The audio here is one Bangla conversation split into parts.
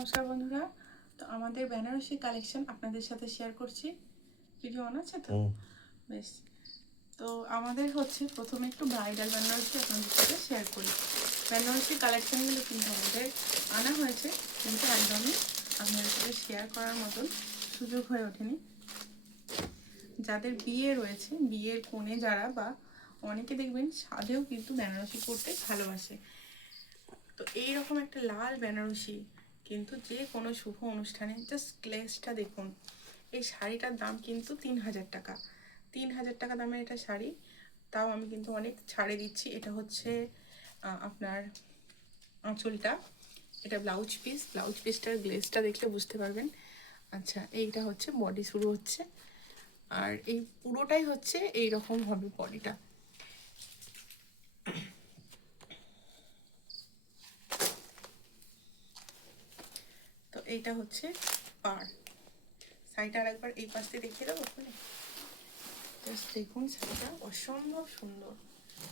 নমস্কার বন্ধুরা। তো আমাদের বেনারসি কালেকশন আপনাদের সাথে শেয়ার করছি। ভিডিও অন আছে তো? বেশ। তো আমাদের হচ্ছে প্রথমে একটু ব্রাইডাল বেনারসি আপনাদের সাথে শেয়ার করি। বেনারসি কালেকশনগুলো কিন্তু আমাদের আনা হয়েছে, কিন্তু একদমই আপনাদের সাথে শেয়ার করার মতন সুযোগ হয়ে ওঠেনি। যাদের বিয়ে রয়েছে, বিয়ের কোণে যারা বা অনেকে দেখবেন সাধেও কিন্তু বেনারসি পরতে ভালোবাসে। তো এইরকম একটা লাল বেনারসি কিন্তু যে কোনো শুভ অনুষ্ঠানে জাস্ট গ্লেজটা দেখুন। এই শাড়িটার দাম কিন্তু 3000 টাকা। 3000 টাকা দামের এটা শাড়ি, তাও আমি কিন্তু অনেক ছাড়ে দিচ্ছি। এটা হচ্ছে আপনার আঁচলটা, এটা ব্লাউজ পিসটার গ্লেজটা দেখলে বুঝতে পারবেন। আচ্ছা, এইটা হচ্ছে বডি শুরু হচ্ছে, আর এই পুরোটাই হচ্ছে এইরকম হবে বডিটা। তো এইটা হচ্ছে পার শাড়িটা। আর একবার এই পাশ দিয়ে দেখিয়ে দেবো ওখানে। জাস্ট দেখুন, শাড়িটা অসম্ভব সুন্দর।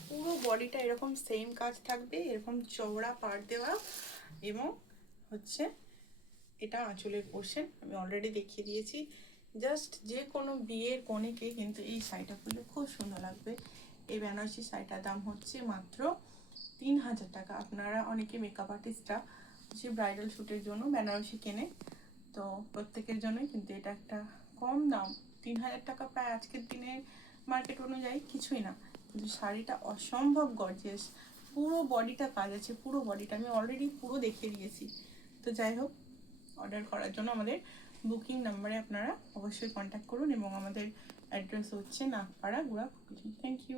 পুরো বডিটা এরকম সেম কাজ থাকবে, এরকম চওড়া পাড় দেওয়া, এবং হচ্ছে এটা আঁচলের পোর্শন আমি অলরেডি দেখিয়ে দিয়েছি। জাস্ট যে কোনো বিয়ের কনেকে কিন্তু এই শাড়িটা পরলে খুব সুন্দর লাগবে। এই বেনারসি শাড়িটার দাম হচ্ছে মাত্র 3000 টাকা। আপনারা অনেকে মেকআপ আর্টিস্টরা হচ্ছে ব্রাইডাল শ্যুটের জন্য বেনারসি কেনে, তো প্রত্যেকের জন্যই কিন্তু এটা একটা কম দাম। 3000 টাকা প্রায় আজকের দিনে মার্কেট অনুযায়ী কিছুই না, কিন্তু শাড়িটা অসম্ভব গর্জিয়াস। পুরো বডিটা কাজ আছে, পুরো বডিটা আমি অলরেডি পুরো দেখিয়ে দিয়েছি। তো যাই হোক, অর্ডার করার জন্য আমাদের বুকিং নাম্বারে আপনারা অবশ্যই কন্ট্যাক্ট করুন, এবং আমাদের অ্যাড্রেস হচ্ছে নাগপাড়া, গুড়া। Thank you.